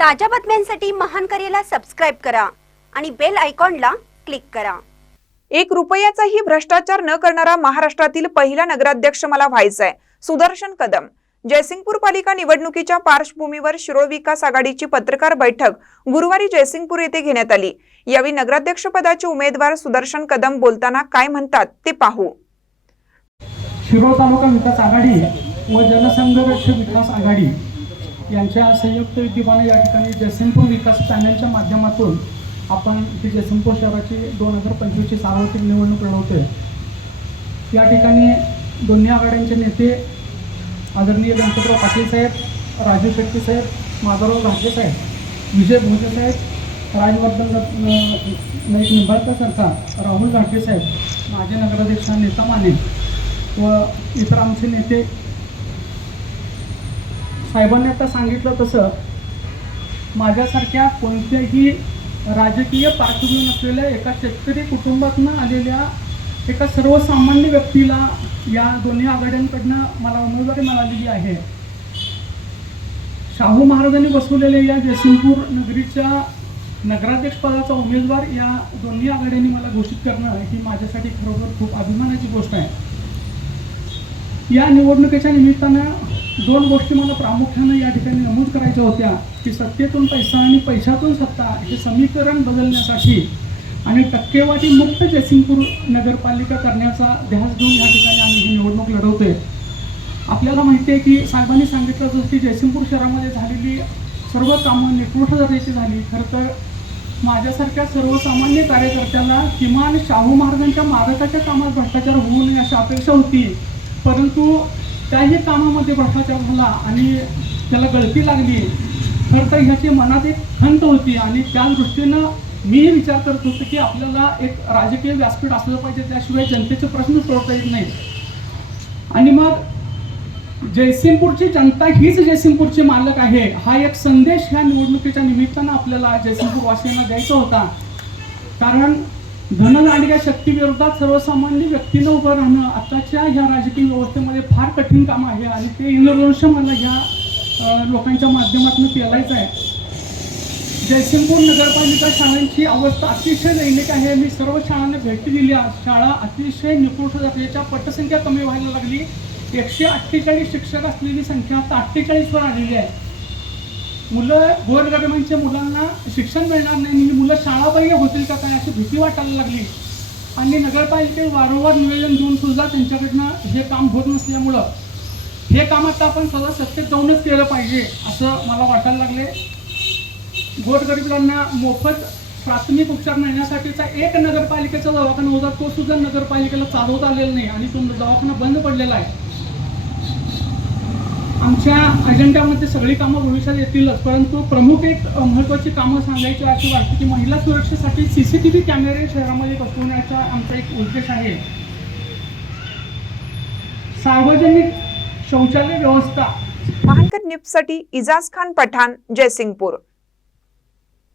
ताज्या बातम्यांसाठी महान करेला सबस्क्राईब करा आणि बेल आयकॉनला क्लिक करा. एक रुपयाचाही भ्रष्टाचार न करणारा महाराष्ट्रातील पहिला नगराध्यक्ष मला व्हायचाय. सुदर्शन कदम. जयसिंगपूर पालिका निवडणुकीच्या पार्श्वभूमीवर शिरोळ विकास आघाडीची पत्रकार बैठक गुरुवारी जयसिंगपूर येथे घेण्यात आली. यावेळी नगराध्यक्ष पदाचे उमेदवार सुदर्शन कदम बोलताना काय म्हणतात ते पाहू. शिरोळ तालुका विकास आघाडी व जनसंघर्ष विकास आघाडी यांच्या संयुक्त विद्यमाने या ठिकाणी जयसिंगपूर विकास पॅनलच्या माध्यमातून आपण ही जयसिंगपूर शहराची दोन हजार पंचवीसची सार्वत्रिक निवडणूक लढवतोय. या ठिकाणी दोन्ही आघाड्यांचे नेते आदरणीय व्यंकटराव पाटील साहेब राजू शेट्टी साहेब माधवराव घाटे साहेब विजय भोजे साहेब राजवर्धन नाईक निंबाळकर सरकार राहुल घाटे साहेब माजी नगराध्यक्ष नेता माने व इतर आमचे नेते साहेबांनी आता सांगितलं तसं माझ्यासारख्या कोणत्याही राजकीय पार्श्वभूमी नसलेल्या एका शेतकरी कुटुंबातनं आलेल्या एका सर्वसामान्य व्यक्तीला या दोन्ही आघाड्यांकडनं मला उमेदवारी मिळालेली आहे. शाहू महाराजांनी बसवलेल्या या जयसिंगपूर नगरीच्या नगराध्यक्षपदाचा उमेदवार या दोन्ही आघाड्यांनी मला घोषित करणं ही माझ्यासाठी खरोखर खूप अभिमानाची गोष्ट आहे. या निवडणुकीच्या निमित्तानं दोन गोष्टी मला प्रामुख्यानं या ठिकाणी नमूद करायच्या होत्या की सत्तेतून पैसा आणि पैशातून सत्ता हे समीकरण बदलण्यासाठी आणि टक्केवारी मुक्त जयसिंगपूर नगरपालिका करण्याचा ध्यास घेऊन या ठिकाणी आम्ही ही निवडणूक लढवतोय. आपल्याला माहिती आहे की साहेबांनी सांगितलं होतं की जयसिंगपूर शहरामध्ये झालेली सर्व कामं निकृष्ट दर्जाची झाली खरं तर माझ्यासारख्या सर्वसामान्य कार्यकर्त्याला किमान शाहू महाराजांच्या मारकाच्या कामात भ्रष्टाचार होऊ नये अशी अपेक्षा होती. परंतु त्याही कामामध्ये भ्रष्टाचार झाला आणि त्याला गळती लागली. खरं तर ह्याची मनात एक खंत होती आणि त्या दृष्टीनं मीही विचार करत होतो की आपल्याला एक राजकीय व्यासपीठ असलं पाहिजे त्याशिवाय जनतेचे प्रश्न सोडता येत नाही आणि मग जयसिंगपूरची जनता हीच जयसिंगपूरची मालक आहे. हा एक संदेश ह्या निवडणुकीच्या निमित्तानं आपल्याला जयसिंगपूर वासियांना द्यायचा होता. कारण धनदांडग्या शक्तीविरोधात सर्वसामान्य व्यक्तीनं उभं राहणं आताच्या ह्या राजकीय व्यवस्थेमध्ये फार कठीण काम आहे आणि ते इंद्रवंश मला ह्या लोकांच्या माध्यमातून केलायचं आहे. जयसिंगपूर नगरपालिका शाळांची अवस्था अतिशय दैनिक आहे. मी सर्व शाळांना भेटी आज. शाळा अतिशय निकृष्ट दर्जाच्या पटसंख्या कमी व्हायला लागली. एकशे अठ्ठेचाळीस शिक्षक असलेली संख्या आता अठ्ठेचाळीसवर आलेली आहे. मुलं गोरगरिबांच्या मुलांना शिक्षण मिळणार नाही म्हणजे मुलं मुलं शाळाबाह्य होतील का काय अशी भीती वाटायला लागली. आणि नगरपालिकेत वारंवार निवेदन देऊन सुद्धा त्यांच्याकडनं हे काम होत नसल्यामुळं हे काम आता आपण सदा सत्तेत जाऊनच केलं पाहिजे असं मला वाटायला लागले. गोरगरिबांना मोफत प्राथमिक उपचार मिळण्यासाठीचा एक नगरपालिकेचा दवाखाना होता तो सुद्धा नगरपालिकेला चालवता आलेला नाही आणि तो दवाखाना बंद पडलेला आहे. आमच्या अजेंड्यामध्ये सगळी कामं भविष्यात येतीलच परंतु प्रमुख एक महत्त्वाची कामं सांगायची अशी वाटते की महिला सुरक्षेसाठी सी सी टी व्ही कॅमेरे शहरामध्ये बसवण्याचा आमचा एक उद्देश आहे. सार्वजनिक शौचालय व्यवस्था. महानकर न्यूजसाठी इजाज खान पठाण जयसिंगपूर.